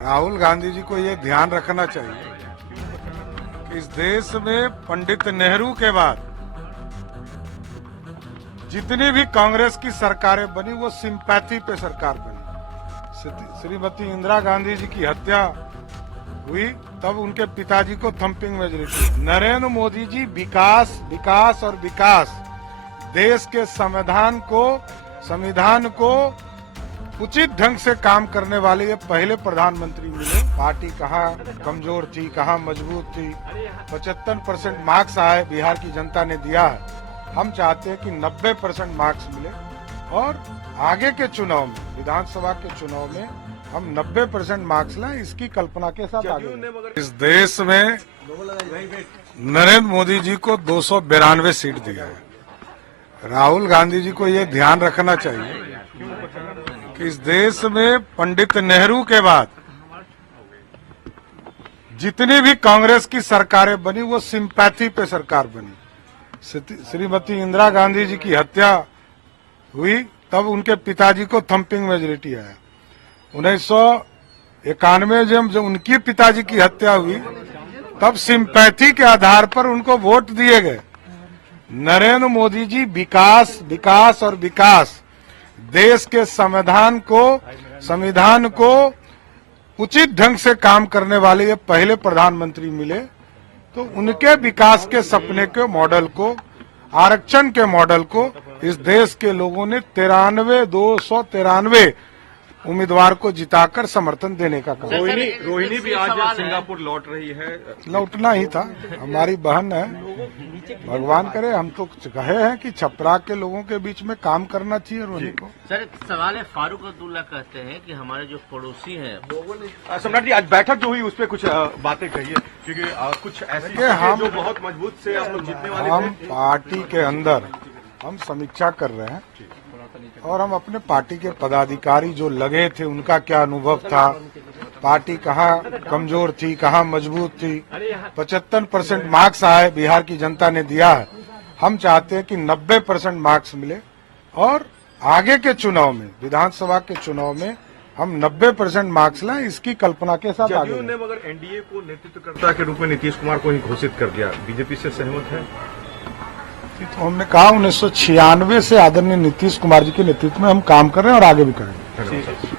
राहुल गांधी जी को ये ध्यान रखना चाहिए कि इस देश में पंडित नेहरू के बाद जितनी भी कांग्रेस की सरकारें बनी वो सिंपैथी पे सरकार बनी। श्रीमती इंदिरा गांधी जी की हत्या हुई तब उनके पिताजी को थंपिंग मेजॉरिटी। नरेंद्र मोदी जी विकास विकास और विकास, देश के संविधान को उचित ढंग से काम करने वाले ये पहले प्रधानमंत्री मिले। पार्टी कहाँ कमजोर थी, कहाँ मजबूत थी। 75% मार्क्स आए, बिहार की जनता ने दिया है। हम चाहते हैं कि 90% मार्क्स मिले और आगे के चुनाव में, विधानसभा के चुनाव में हम 90% मार्क्स लाएं, इसकी कल्पना के साथ आगे। इस देश में नरेंद्र मोदी जी को 292 सीट दिया है। राहुल गांधी जी को ये ध्यान रखना चाहिए कि इस देश में पंडित नेहरू के बाद जितनी भी कांग्रेस की सरकारें बनी वो सिंपैथी पे सरकार बनी। श्रीमती इंदिरा गांधी जी की हत्या हुई तब उनके पिताजी को थंपिंग मेजॉरिटी आया। 1991 जब उनकी पिताजी की हत्या हुई तब सिंपैथी के आधार पर उनको वोट दिए गए। नरेंद्र मोदी जी विकास विकास और विकास, देश के संविधान को उचित ढंग से काम करने वाले ये पहले प्रधानमंत्री मिले। तो उनके विकास के सपने के मॉडल को, आरक्षण के मॉडल को इस देश के लोगों ने 293 उम्मीदवार को जिताकर समर्थन देने का काम। रोहिणी भी आज सिंगापुर लौट रही है। लौटना ही था, हमारी बहन है। भगवान करे, हम तो कहे हैं कि छपरा के लोगों के बीच में काम करना चाहिए रोहिणी को। सर, एक सवाल है, फारूक अब्दुल्ला कहते हैं कि हमारे जो पड़ोसी हैं। सम्राट जी, आज बैठक जो हुई उसपे कुछ बातें कहिए, क्योंकि कुछ ऐसे हम जो बहुत मजबूत से आप लोग जीतने वाले। हम पार्टी के अंदर हम समीक्षा कर रहे हैं और हम अपने पार्टी के पदाधिकारी जो लगे थे उनका क्या अनुभव था, पार्टी कहाँ कमजोर थी, कहाँ मजबूत थी। 75% मार्क्स आए, बिहार की जनता ने दिया है। हम चाहते हैं कि 90% मार्क्स मिले और आगे के चुनाव में, विधानसभा के चुनाव में हम 90% मार्क्स लाएं, इसकी कल्पना के साथ आगे। जदयू ने मगर एनडीए को नेतृत्वकर्ता के रूप में नीतीश कुमार को ही घोषित कर दिया, बीजेपी से सहमत है? तो हमने कहा 1996 से आदरणीय नीतीश कुमार जी के नेतृत्व में हम काम कर रहे हैं और आगे भी करेंगे।